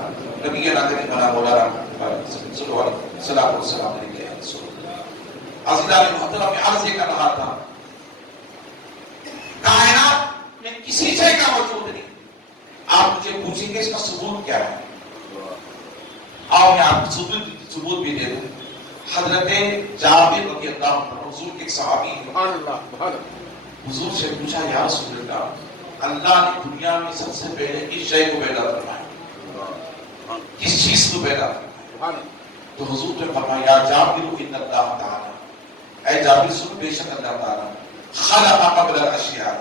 نبينا كريمنا مولانا محمد صلی اللہ علیہ وسلم علیہ یا رسول اللہ. عزیزان محترم، میں عرض یہ کر رہا تھا کائنات میں کسی شے کا وجود نہیں. آپ مجھے پوچھیں گے اس کا ثبوت کیا ہے؟ آؤ میں آپ کو ثبوت بھی دے دوں. حضرت جابر رضی اللہ عنہ حضور کے ایک صحابی ہیں. حضور سے پوچھا یا رسول اللہ، اللہ نے دنیا میں سب سے پہلے کس شے کو پیدا فرمایا، کس چیز کو پیدا فرمایا؟ تو حضور نے فرمایا یا جابر ان اللہ تعالی، اے جابر سن، بے شک اللہ تعالی خلق قبل الاشیاء،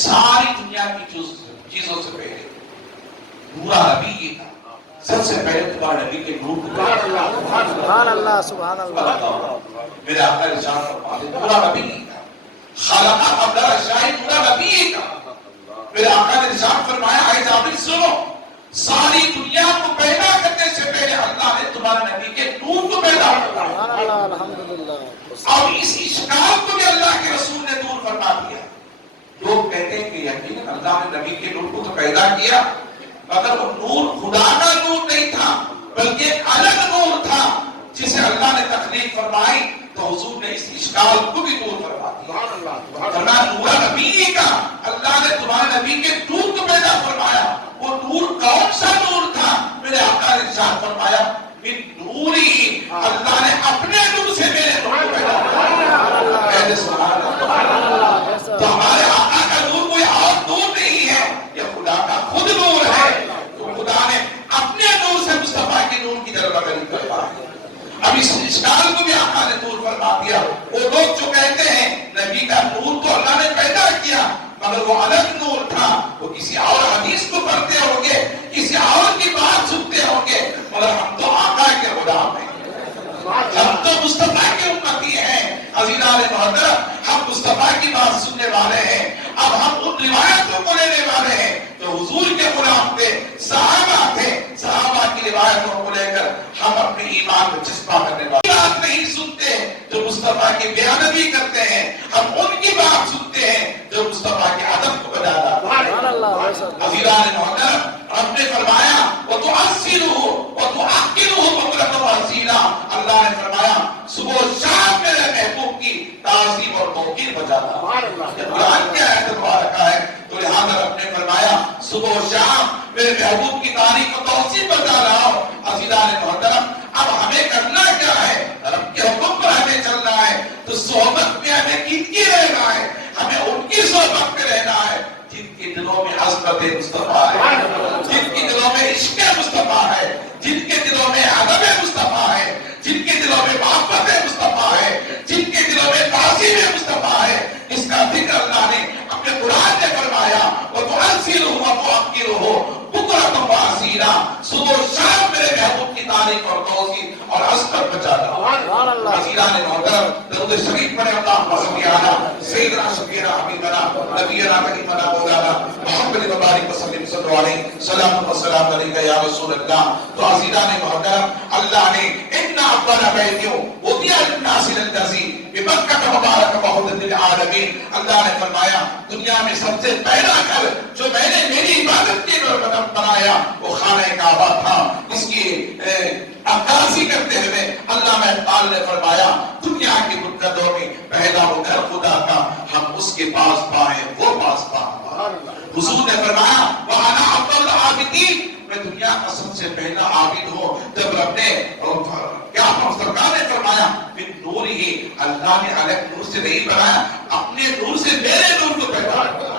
ساری دنیا کی چیزوں سے پہلے پورا نبی یہ تھا. سب سے پہلے تمہارے نبی کے نور کو سبحان اللہ سبحان اللہ. میرے آقا ارشاد فرماتے پورا نبی نہیں تھا. خلق قبل الاشیاء پورا نبی ہی تھا. میرے آقا نے ارشاد فرمایا اے جابر سنو، ساری دنیا کو پیدا کرنے سے پہلے اللہ نے تمہارے نبی کے نور کو پیدا فرمایا. سبحان اللہ الحمدللہ. اور اس اشکال کو بھی اللہ کے رسول نے دور فرما دیا. لوگ کہتے ہیں کہ یقیناً اللہ نے نبی کے نور کو تو پیدا کیا، مگر وہ نور خدا کا نور نہیں تھا بلکہ ایک الگ نور تھا جسے اللہ نے تخلیق فرمائی. تو حضور نے اس اشکال کو بھی دور فرما دیا. فرمایا نور نبی کا، اللہ نے تمہارے نبی کے نور کو پیدا فرمایا. وہ نور کون سا نور تھا؟ میرے آقا نے ارشاد فرمایا من نوری، اللہ نے اپنے نور سے میرے نور کو پیدا فرمایا. سبحان اللہ. تو ہمارے آقا کا نور کوئی اور نور نہیں ہے، یہ خدا کا خود نور ہے. تو خدا نے اپنے نور سے مصطفیٰ کے نور کی طرف بدل کروایا. اب اس اشکال کو بھی آقا نے دور فرما دیا. وہ لوگ جو کہتے ہیں نبی کا نور تو اللہ نے پیدا کیا مگر وہ الگ نور تھا، وہ کسی اور حدیث کو پڑھتے ہوں گے، کسی اور کی بات سنتے ہوں گے، مگر ہم تو آقا کے غلام ہیں، ہم تو مصطفیٰ کے امتی ہیں. عزیزان محترم، ہم مصطفیٰ کی بات سننے والے ہیں. اب ہم ان روایتوں کو لینے والے ہیں جو حضور کے غلام تھے، صحابہ تھے. صحابہ کی روایتوں کو لے کر ہم اپنے ایمان کو چسپاں کرنے والے بات نہیں سنتے جو مصطفیٰ کی بے ادبی کرتے ہیں. ہم ان کی بات سنتے ہیں جو مصطفیٰ کے ادب کو بجاتا. عزیزان محترم، رب نے فرمایا وَتُعَسِّرُهُ وَتُعَقِّرُهُ بُكْرَةً وَأَصِيلًا. اللہ نے فرمایا صبح و شام میرے محبوب کی تعظیم اور توقیر بجاتا. یہ قرآن کی آیت مبارکہ ہے. تو لہذا رب نے فرمایا صبح و شام میرے محبوب کی تعریف و توصیف بتا رہا ہوں. عزیزان محترم، اب ہمیں کرنا کیا ہے؟ رب کے حکم پر ہمیں چلنا ہے. تو صحبت میں ہمیں کن کی رہنا ہے؟ ہمیں ان کی صحبت میں رہنا ہے جن کے دلوں میں عظمت مصطفیٰ ہے، جن کے دلوں میں عشق مصطفیٰ ہے، جن کے دلوں میں ادب مصطفیٰ ہے، جن کے دلوں میں محبت مصطفیٰ ہے، جن کے دلوں میں تعظیم مصطفیٰ ہے. اس کا ذکر اللہ نے اپنے قرآن میں فرمایا وَتُعَزِّرُهُ وَتُعَقِّرُهُ بُكْرَةً وَأَصِيلًا. صبح و شام میرے محبوب کی تعریف اور توصیف اور عظمت بچانا. عزیزان محترم، درود شریف پڑھیں. اللہم صلی علی سیدنا شفیعنا حبیبنا نبینا کریمنا مولانا محمد مبارک وسلم صلی اللہ علیہ سلام و سلام علیکہ یا رسول اللہ. تو عزیزان محترم، اللہ نے اِنَّا أَفْضَلَ بَيْتٍ وُضِعَ لِلنَّاسِ لَلَّذِي بِمَكَّةَ مُبَارَكًا وَهُدًى لِلْعَالَمِينَ. اللہ نے فرمایا دنیا میں سب سے پہلا گھر جو میں نے میری عبادت کے لیے بنایا وہ خانہ کعبہ تھا. اس کی عکاسی کرتے ہوئے علامہ اقبال نے فرمایا دنیا کی بنیادوں میں پہلا وہ گھر خدا کا، ہم اس کے پاس پائیں وہ پاس پائیں. حضور نے فرمایا وَأَنَا أَفْضَلُ الْعَابِدِينَ، میں دنیا کا سب سے پہلا عابد ہوں. جب رب نے کیا سرکار نے فرمایا من نور ہی، اللہ نے الگ نور سے نہیں بنایا، اپنے نور سے میرے نور کو پیدا کیا.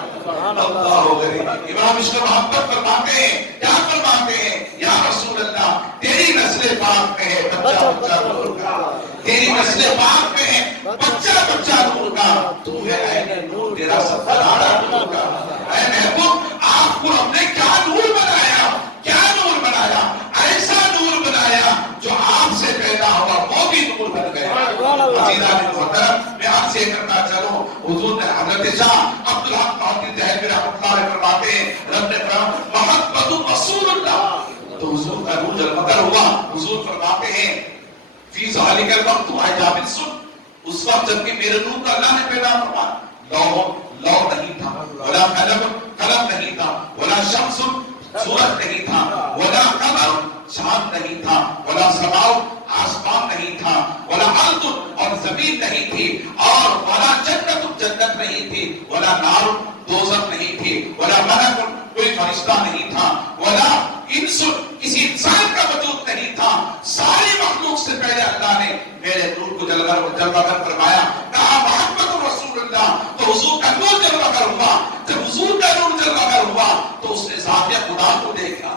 اللہ غریب امام عشق محبت فرماتے ہیں، کیا فرماتے ہیں؟ یا رسول اللہ تیری نسل پاک میں ہے بچہ بچہ نور کا، تیری نسل پاک میں ہے بچہ بچہ نور کا، تو ہے عین نور تیرا سفر آڑا نور کا. اے محبوب، آپ کو ہم نے کیا نور بنایا، کیا نور بنایا؟ ایسا نور بنایا جو آپ سے پیدا ہوا وہ بھی نور بن گیا. عزیزان محترم، میں آپ سے کرنا چلوں، حضور نے حضرت شاہ عبدالحق محمد دہلوی رحمۃ اللہ فرماتے ہیں رب نے فرمایا محمد رسول اللہ. تو حضور کا نور جب مگر ہوا، حضور فرماتے ہیں فی ذالک الوقت اے جابر سن، اس وقت جب کہ میرے نور کا اللہ نے پیدا فرمایا لو نہیں تھا ولا قلم قلم نہیں تھا، ولا شمس سورج نہیں تھا، ولا قمر چاند نہیں تھا، ولا سماء آسمان نہیں تھا، ولا ارض اور زمین نہیں تھی، اور ولا جنت جنت نہیں تھی، ولا نار دوزخ نہیں تھی، ولا ملک کوئی فرشتہ نہیں تھا، ولا انس کسی انسان کا وجود نہیں تھا. ساری مخلوق سے پہلے اللہ نے میرے نور کو جلوہ گر فرمایا، کہا محمد رسول اللہ، تو حضور کا نور جلوہ گر ہوا. جب حضور کا نور جلوہ گر ہوا تو اس نے ذات خدا کو دیکھا،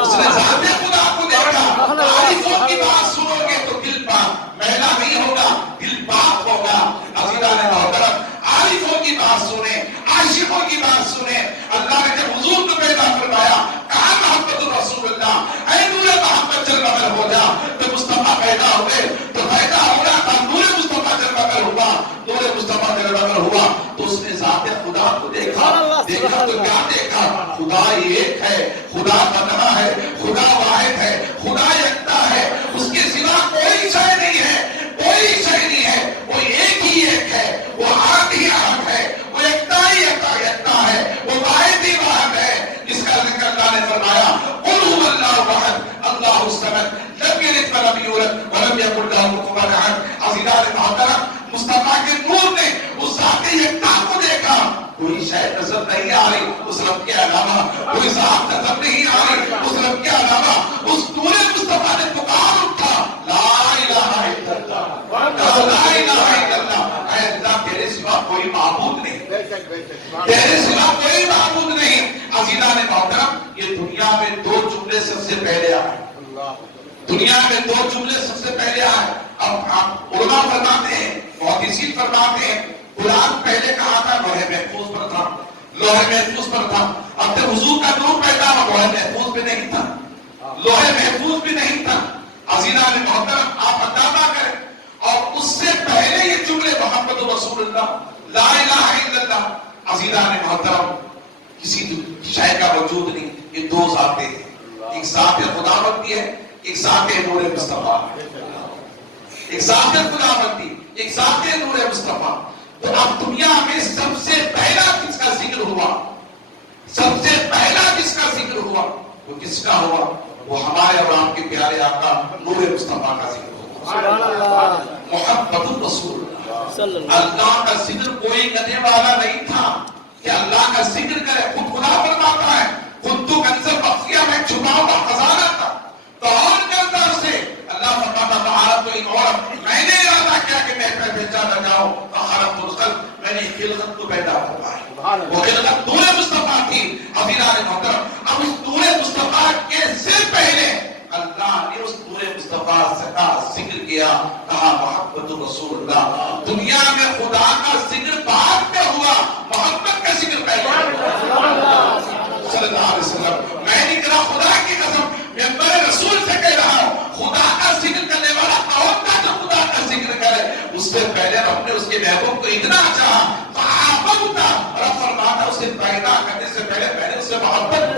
اس نے ذات خدا کو دیکھا. عارفوں کی بات سنو گے تو دل پاک میلا نہیں ہوگا، دل پاک ہوگا. عزیزان محترم، عارفوں کی بات سنیں، عاشقوں کی بات سنیں. اللہ نے جب حضور کو پیدا فرمایا، کہا محمد رسول اللہ، اے نور محمد جلوہ گر ہو جا. جب مصطفیٰ پیدا ہوئے تو پیدا ہو رہا تھا، نور مصطفیٰ جلوہ گر ہوا. نور مصطفیٰ جلوہ گر ہوا تو اس نے ذات خدا کو دیکھا. دیکھا تو کیا دیکھا؟ خدا ایک ہے، خدا تنہا ہے، خدا واحد ہے، خدا یکتا ہے، اس کے سوا کوئی شے نہیں ہے، کوئی شے نہیں ہے. وہ ایک ہی ایک ہے، وہ احد ہی احد ہے، وہ یکتا ہی یکتا ہے، وہ واحد ہی واحد ہے. جس کا ذکر اللہ نے فرمایا، قل هو اللہ احد اللہ الصمد لم یلد ولم یولد ولم یکن له کفوا احد. عزیزان محترم، مصطفیٰ کے نور نے اس ذات یکتا کو دیکھا. کوئی شے نظر نہیں آ رہی اس رب کے علاوہ، کوئی ذات نظر نہیں آ رہی اس رب کے علاوہ. اس نور مصطفیٰ نے پکار اٹھا، لا الہ الا اللہ، لا الہ الا اللہ. اے اللہ، تیرے سوا کوئی معبود نہیں، تیرے سوا کوئی معبود نہیں. عزیزان محترم، یہ دنیا میں دو جملے سب سے پہلے آئے، دنیا میں دو جملے سب سے پہلے آئے. اب علماء فرماتے ہیں، محدثین فرماتے ہیں، قرآن پہلے کہا تھا لوح محفوظ پر تھا، لوح محفوظ پر تھا. اب جب حضور کا نور پیدا ہوا، لوح محفوظ بھی نہیں تھا، لوح محفوظ بھی نہیں تھا. عزیزان محترم، آپ اندازہ کریں. اور اس سے پہلے یہ جملے محمد رسول اللہ، لا الہ الا اللہ. عزیزان محترم، کسی شے کا وجود نہیں. یہ دو ذاتیں ہیں، ایک ذات خداوندی ہے، ایک ذات نور مصطفیٰ، ایک ذات خداوندی، ایک ذات نور مصطفیٰ. تو اب دنیا میں سب سے پہلا کس کا ذکر ہوا، سب سے پہلا کس کا ذکر ہوا، وہ کس کا ہوا؟ وہ ہمارے اور آپ کے پیارے آقا نور مصطفیٰ کا ذکر ہوا. محمد رسول اللہ. اللہ کا ذکر کوئی کرنے والا نہیں تھا کہ اللہ کا ذکر کرے. خود خدا فرماتا ہے، خود تو کنز بخفیہ میں چھپا ہوا خزانہ تھا، کون کرتا اسے؟ اللہ فرماتا تعالیٰ تو ایک اور میں نے ارادہ کیا کہ میں پہچا لگاؤں. خلقت الخلق، میں نے خلقت کو پیدا فرمایا. وہ خلقت نور مصطفیٰ تھی. عزیزان محترم، اب اس نور مصطفیٰ کے سے پہلے اللہ نے اس نور مصطفیٰ کا ذکر کیا، کہا محمد رسول اللہ. دنیا میں خدا کا ذکر بعد میں ہوا، محمد کا ذکر پہلے صلی اللہ علیہ وسلم. میں نہیں کہا، خدا کی قسم ممبر رسول سے کہہ رہا ہوں، خدا کا ذکر کرنے والا کون تھا جو خدا کا ذکر کرے؟ اس سے پہلے رب نے اس کے محبوب کو اتنا چاہا، محبت تھا. رب فرماتا اسے پیدا کرنے سے پہلے میں نے اسے محبت،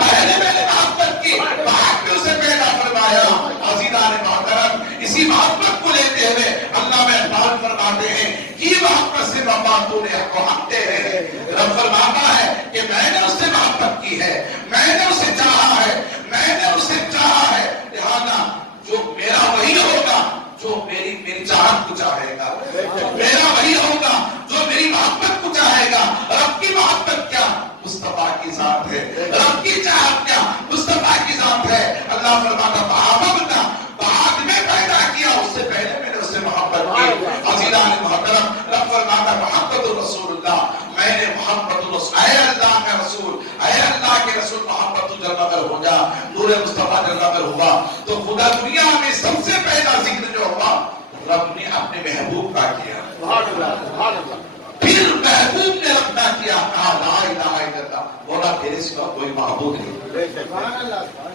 پہلے میں نے محبت کی، بعد میں اسے پیدا فرمایا. عزیزان محترم، اسی محبت کو لیتے ہوئے اللہ میں اقبال فرماتے ہیں، کی محبت سے بابا تو نے کو حق دے رہے. رب فرماتا ہے کہ میں نے اس سے محبت کی ہے، میں نے اسے چاہا ہے، میں نے اسے چاہا ہے. لہذا جو میرا وہی ہوگا جو میری چاہت کو چاہے گا، میرا وہی ہوگا جو میری محبت کو چاہے گا. رب کی محبت کیا؟ مصطفیٰ کی ذات ہے. رب کی چاہت کیا؟ مصطفیٰ کی ذات ہے. اللہ فرماتا محبت کا بعد میں پیدا کیا، اس سے پہلے میں نے اس سے محبت کی. عزیزان محترم، رب فرماتا محمد رسول اللہ، میں نے محمد رسول، اے اللہ کے رسول، اے اللہ کے رسول محمد تو جلوہ گر ہو جا. نور مصطفیٰ جلوہ گر ہوا تو خدا دنیا میں سب سے پہلا ذکر جو ہوا رب نے اپنے محبوب کا کیا. پھر محبوب نے اپنا کیا، کہا لا الہ الا اللہ. بولا تیرے سوا کوئی معبود نہیں،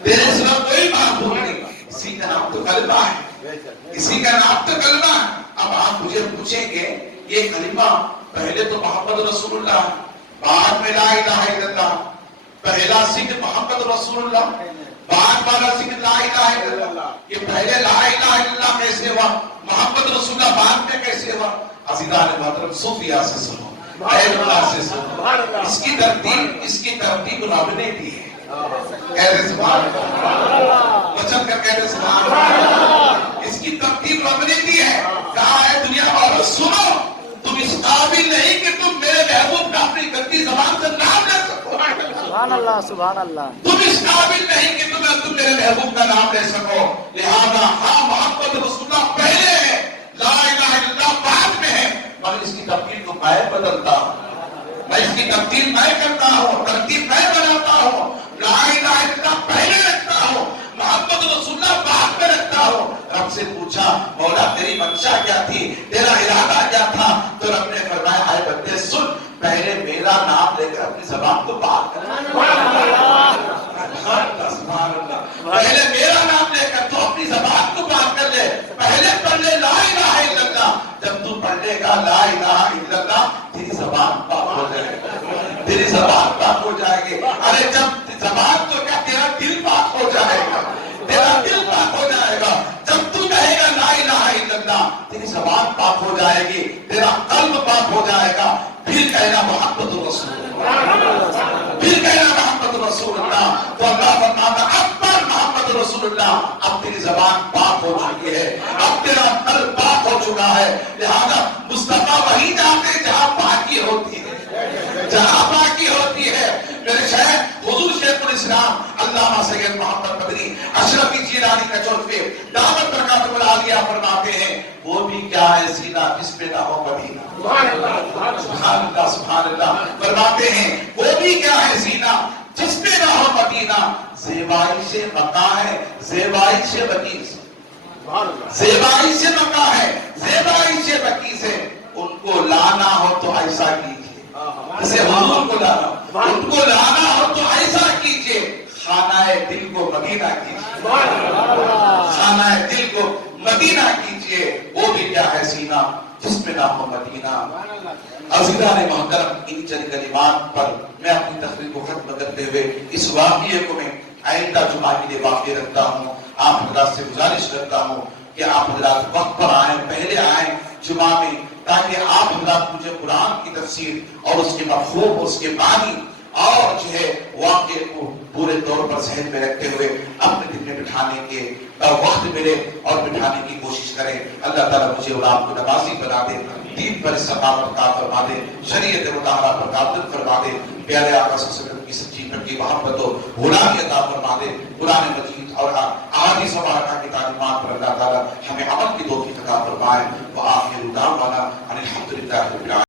تیرے سوا کوئی معبود نہیں. اسی کا نام تو کلمہ ہے، اسی کا نام تو کلمہ ہے. اب آپ مجھے پوچھیں گے یہ کلمہ پہلے تو محمد رسول اللہ، بعد میں لا الہ الا اللہ. پہلا ذکر محمد رسول اللہ، بعد والا ذکر لا الہ الا اللہ. یہ پہلے لا الہ الا اللہ کیسے ہوا، محمد رسول اللہ بعد میں کیسے ہوا؟ عزیزان محترم، صوفیہ سے سنو، اس کی ترتیب رب نے دی ہے. کہہ رہے سبحان اللہ. بچن کر کہہ رہے سبحان اللہ. اس کی ترتیب رب نے دی ہے. کہا ہے دنیا اور سنو تم اس قابل نہیں کہ تم میرے محبوب کا اپنی گندی زبان سے نام لے سکو. سبحان اللہ سبحان اللہ. تم اس قابل نہیں کہ تم میرے محبوب کا نام لے سکو. لہذا ہاں محمد رسول اللہ پہلے ہے, لا الہ الا اللہ بعد میں ہے, مگر اس کی تبدیل کو میں بدلتا ہوں. میں اس کی تبدیل میں کرتا ہوں, ترتیب میں بناتا ہوں. لا الہ الا اللہ پہلے رکھتا ہوں, محمد رسول اللہ بعد میں رکھتا ہوں. رب سے پوچھا مولا تیری منشا کیا تھی, تیرا ارادہ کیا تھا؟ تو رب نے فرمایا اے بندے سن, پہلے میرا نام لے کر اپنی زبان کو پاک کر. سبحان اللہ. پہلے میرا نام لے کر تو اپنی زبان کو پاک کر لے. پہلے پڑھ لے لا الہ الا اللہ. جب تو پڑھ لے گا لا الہ الا اللہ تیری زبان پاک ہو جائے گی, تیری زبان پاک ہو جائے گی. ارے جب زبان تو کیا تیرا دل پاک ہو جائے گا, تیرا دل پاک ہو جائے گا. جب تو کہے گا لا الہ الا اللہ تیری زبان پاک ہو جائے گی, تیرا قلب پاک ہو جائے گا. پھر کہنا محمد رسول اللہ, پھر کہنا محمد رسول اللہ. تو اللہ فرماتا اب پر محمد رسول اللہ, اب تیری زبان پاک ہو چکی ہے, اب تیرا قلب پاک ہو چکا ہے. لہذا مصطفیٰ وہی جاتے جہاں پاکی ہوتی ہے, جہاں پاکی ہوتی ہے. میرے شیخ حضور شیخ الاسلام علامہ سید محمد مدنی اشرفی جیلانی کا چوتھے دعوت برکاتہ العالیہ فرماتے ہیں وہ بھی کیا ہے سینہ جس پہ نہ ہو مدینہ. سبحان اللہ سبحان اللہ. فرماتے ہیں وہ بھی کیا ہے سینہ جس پہ نہ ہو مدینہ. زیبائی سے مکہ ہے, زیبائی سے بکی سے, زیبائی سے مکہ ہے, زیبائی سے بکی سے. ان کو لانا ہو تو ایسا کیجیے جسے حضور کو لانا, ان کو لانا ہو تو ایسا کیجیے خانہ دل کو مدینہ کیجیے, خانہ دل کو مدینہ کیجیے. وہ بھی کیا ہے سینہ جس میں نہ ہو مدینہ. عزیزان محترم, ان چند کلمات پر میں اپنی تقریر کو ختم کرتے ہوئے اس واقعے کو میں آئندہ جمعہ کے لیے باقی رکھتا ہوں. آپ حضرات سے گزارش کرتا ہوں کہ آپ حضرات وقت پر آئیں, پہلے آئیں جمعہ میں, تاکہ آپ حضرات مجھے قرآن کی تفسیر اور اس کے مفہوم, اس کے معنی اور جو ہے واقعے کو پورے طور پر ذہن میں رکھتے ہوئے اپنے دل میں بٹھانے کے وقت ملے اور بٹھانے کی کوشش کریں. اللہ تعالیٰ مجھے اور آپ کو نمازی بنا دے, دین پر استقامت عطا فرما دے, شریعت مطالعہ پر قابل فرما دے, پیارے آقا صلی اللہ علیہ وسلم کی سچی پکی محبت و غلامی عطا فرما دے. قرآن مجید اور احادیث مبارکہ کی تعلیمات پر اللہ تعالیٰ ہمیں عمل کی توفیق عطا فرمائے. وآخر دعوانا ان الحمد للہ رب العالمین.